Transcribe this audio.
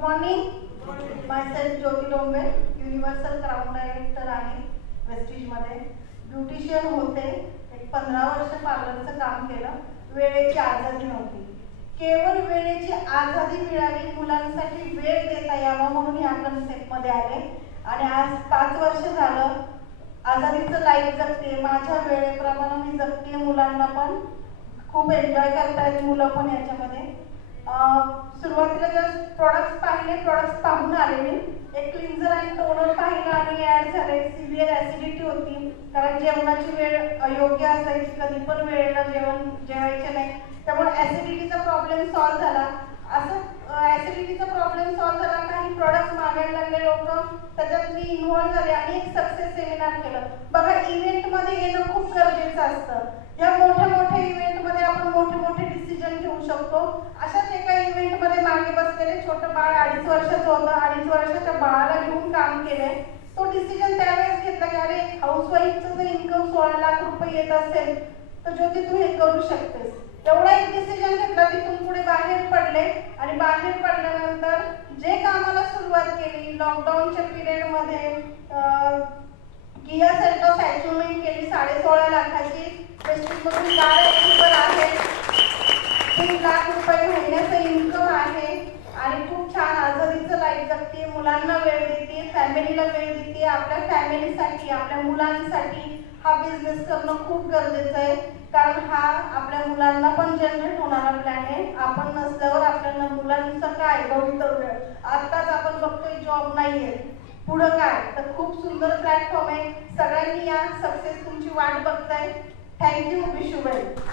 Morning. Myself ज्योती Dombe, universal crown director आहे वेस्टिजमध्ये. Beautician होते. एक 15 वर्ष पार्लरचं काम केलं. वेळेची आजादी नव्हती. केवळ वेळेची आजादी मिळाली, मुलांसाठी वेळ देता यावा म्हणून या कन्सेप्टमध्ये आले. आणि आज 5 वर्ष झालं आजादीचं लाईफ जगते. माझ्या वेळेप्रमाणे मी जगते. मुलांना पण खूप एन्जॉय करतायत मुलं पण याच्यामध्ये. सुरुवातीला जस्ट प्रोडक्ट्स पाहिले, प्रोडक्ट्स पाहून आले मी. एक क्लिन्झर आणि टोनर पाहिलं आणि ऍड झाले. सिव्हिअर ऍसिडिटी होती, कारण जेवणाची वेळ अयोग्य असायची, कधी पण वेळेला जेवायचे नाही. त्यामुळे ऍसिडिटीचा प्रॉब्लेम सॉल्व्ह झाला. असं ऍसिडिटीचा प्रॉब्लेम सॉल्व्ह झाला. काही प्रोडक्ट्स मागायला लागले लोक, त्याच्यात मी इन्व्हॉल्व झाले आणि एक सक्सेस सेमिनार केलं. बघा, इव्हेंटमध्ये येणं खूप गरजेचं असतं. या मोठ्या इव्हेंटमध्ये आपण मोठे डिसिजन घेऊ शकतो. अशाच एका इव्हेंटमध्ये मागे बसलेले छोटं बाळ 2.5 वर्षाचं होतं. 2.5 वर्षाच्या बाळाला घेऊन काम केलंय. तो डिसिजन त्यावेळेस घेतला की अरे, हाऊसवाईफचं जर इन्कम 16 लाख रुपये येत असेल तर ज्योती तू हे करू शकतेस. एवढा एक डिसिजन घेतला. तिथून पुढे बाहेर पडले आणि बाहेर पडल्यानंतर जे कामाला सुरुवात केली, लॉकडाऊनच्या पिरियडमध्ये किया सेल्टॉस अचिव्हमेंट केली 16.5 लाखाची. वेस्टिजमधून डायरेक्टर आहे. 3 लाख रुपये महिन्याचं इन्कम आहे आणि खूप छान आजादीचं लाईफ जगते. मुलांना वेळ देते, फॅमिलीला वेळ देते. आपल्या फॅमिलीसाठी, आपल्या मुलांसाठी हा बिझनेस करणं खूप गरजेचं आहे, कारण हा आपल्या मुलांना पण जनरेट होणारा प्लॅन आहे. आपण नसल्यावर आपल्याला मुलांचं काय भवितव्य. आत्ताच आपण बघतोय जॉब नाहीये, पुढं काय. तर खूप सुंदर प्लॅटफॉर्म आहे. सगळ्यांनी या. सक्सेस तुमची वाट बघताय. थँक्यू. Wish you well.